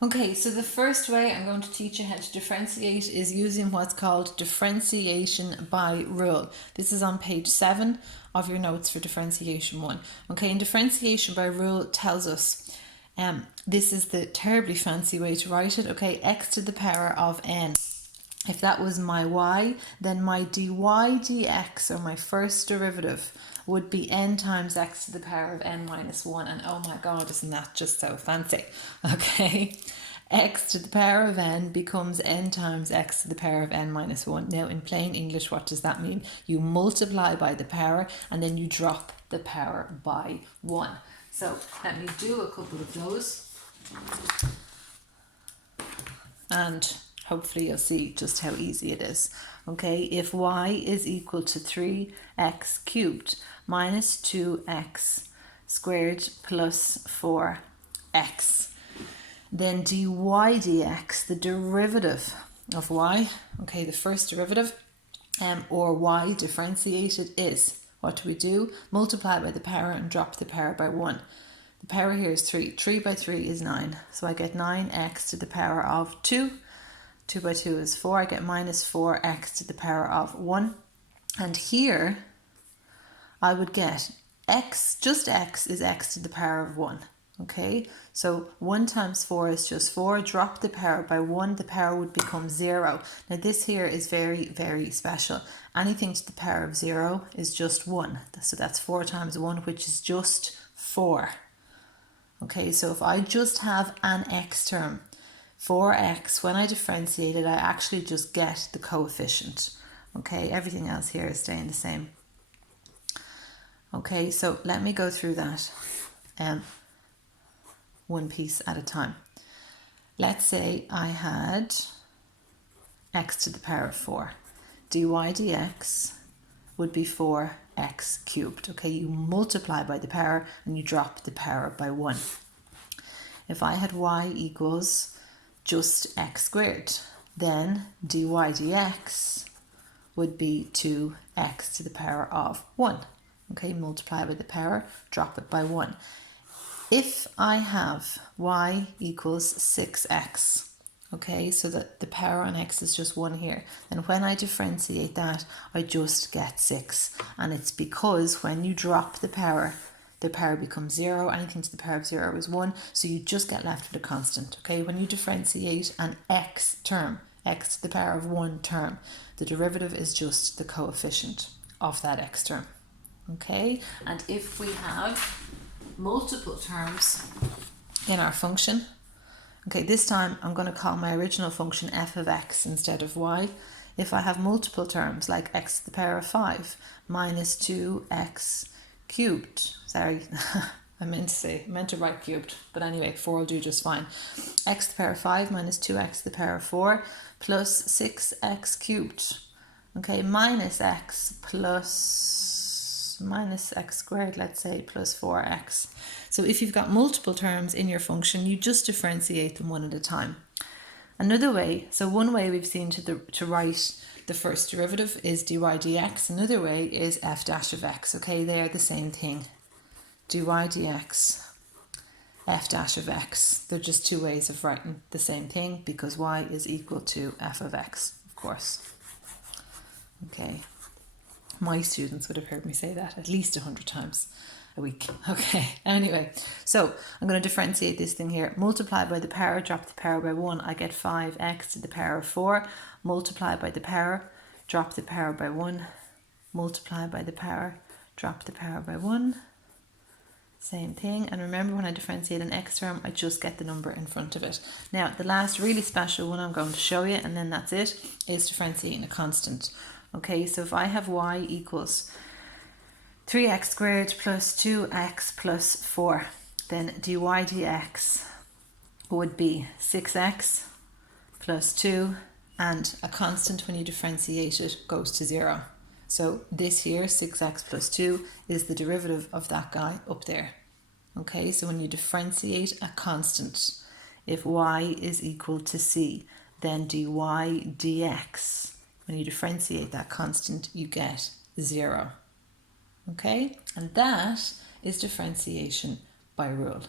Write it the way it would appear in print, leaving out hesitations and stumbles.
Okay, so the first way I'm going to teach you how to differentiate is using what's called differentiation by rule. This is on page 7 of your notes for differentiation 1. Okay, and differentiation by rule tells us, this is the terribly fancy way to write it, okay, x to the power of n. If that was my y, then my dy dx, or my first derivative, would be n times x to the power of n minus 1. And oh my god, isn't that just so fancy? Okay, x to the power of n becomes n times x to the power of n minus 1. Now, in plain English, what does that mean? You multiply by the power and then you drop the power by 1. So let me do a couple of those. And hopefully you'll see just how easy it is. Okay, if y is equal to 3x cubed minus 2x squared plus 4x, then dy dx, the derivative of y, okay, the first derivative, or y differentiated is, what do? Multiply by the power and drop the power by 1. The power here is 3. 3 by 3 is 9. So I get 9x to the power of 2. 2 by 2 is 4. I get minus 4x to the power of 1. And here I would get x, just x is x to the power of 1. Okay, so 1 times 4 is just 4. Drop the power by 1, the power would become 0. Now this here is very, very special. Anything to the power of 0 is just 1. So that's 4 times 1, which is just 4. Okay, so if I just have an x term, 4x, when I differentiate it, I actually just get the coefficient. Okay, everything else here is staying the same. Okay, so let me go through that one piece at a time. Let's say I had x to the power of 4. dy dx would be 4x cubed. Okay, you multiply by the power and you drop the power by 1. If I had y equals just x squared, then dy dx would be 2x to the power of 1. Okay, multiply by the power, drop it by 1. If I have y equals 6x, okay, so that the power on x is just 1 here, then when I differentiate that, I just get 6. And it's because when you drop the power becomes 0. Anything to the power of 0 is 1, so you just get left with a constant. Okay, when you differentiate an x term, x to the power of 1 term, the derivative is just the coefficient of that x term. Okay, and if we have multiple terms in our function, okay, this time I'm going to call my original function f of x instead of y. If I have multiple terms like x to the power of 5 minus 2x cubed, sorry, I meant to write cubed, but anyway, 4 will do just fine. X to the power of 5 minus 2x to the power of 4 plus 6x cubed, okay, minus x squared, let's say, plus 4x. So if you've got multiple terms in your function, you just differentiate them one at a time. Another way, so one way we've seen to write the first derivative is dy dx. Another way is f dash of x. Okay, they are the same thing. dy dx, f dash of x. They're just two ways of writing the same thing because y is equal to f of x, of course. Okay. My students would have heard me say that at least 100 times a week. Okay, anyway, so I'm going to differentiate this thing here. Multiply by the power, drop the power by 1. I get 5x to the power of 4. Multiply by the power, drop the power by 1. Multiply by the power, drop the power by 1. Same thing. And remember, when I differentiate an x term, I just get the number in front of it. Now, the last really special one I'm going to show you, and then that's it, is differentiating a constant. Okay, so if I have y equals 3x squared plus 2x plus 4, then dy dx would be 6x plus 2, and a constant when you differentiate it goes to 0. So this here, 6x plus 2, is the derivative of that guy up there. Okay, so when you differentiate a constant, if y is equal to c, then dy dx, when you differentiate that constant, you get 0. Okay, and that is differentiation by rule.